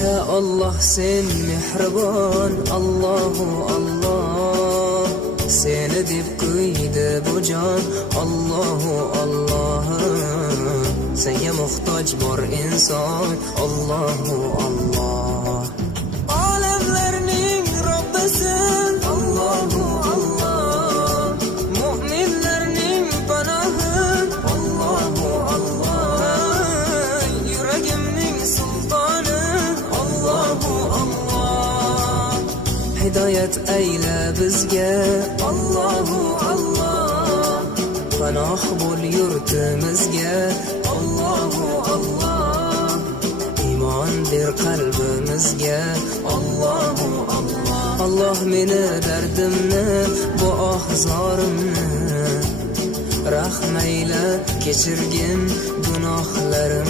Ya Allah sen mehribon, Allahu Allah. Seni deb qo'ydi bu jon, Allahu Allah. Senga muhtoj bor inson, Allahu Allah. Olamlarning Robbisin, Allahu Allah. Mu'minlarning panohi, Allahu Allah. Yuragimning sultoni, Allahu Allah. Hidoyat ayla bizga, Allahu Allah. Panoh bo'l yurtimizga, Allahu Allah. Iymon ber qalbimizga, Allahu Allah. Allah meni dardimni, bu ohzorimni rahmayla kechirgin gunohlarim.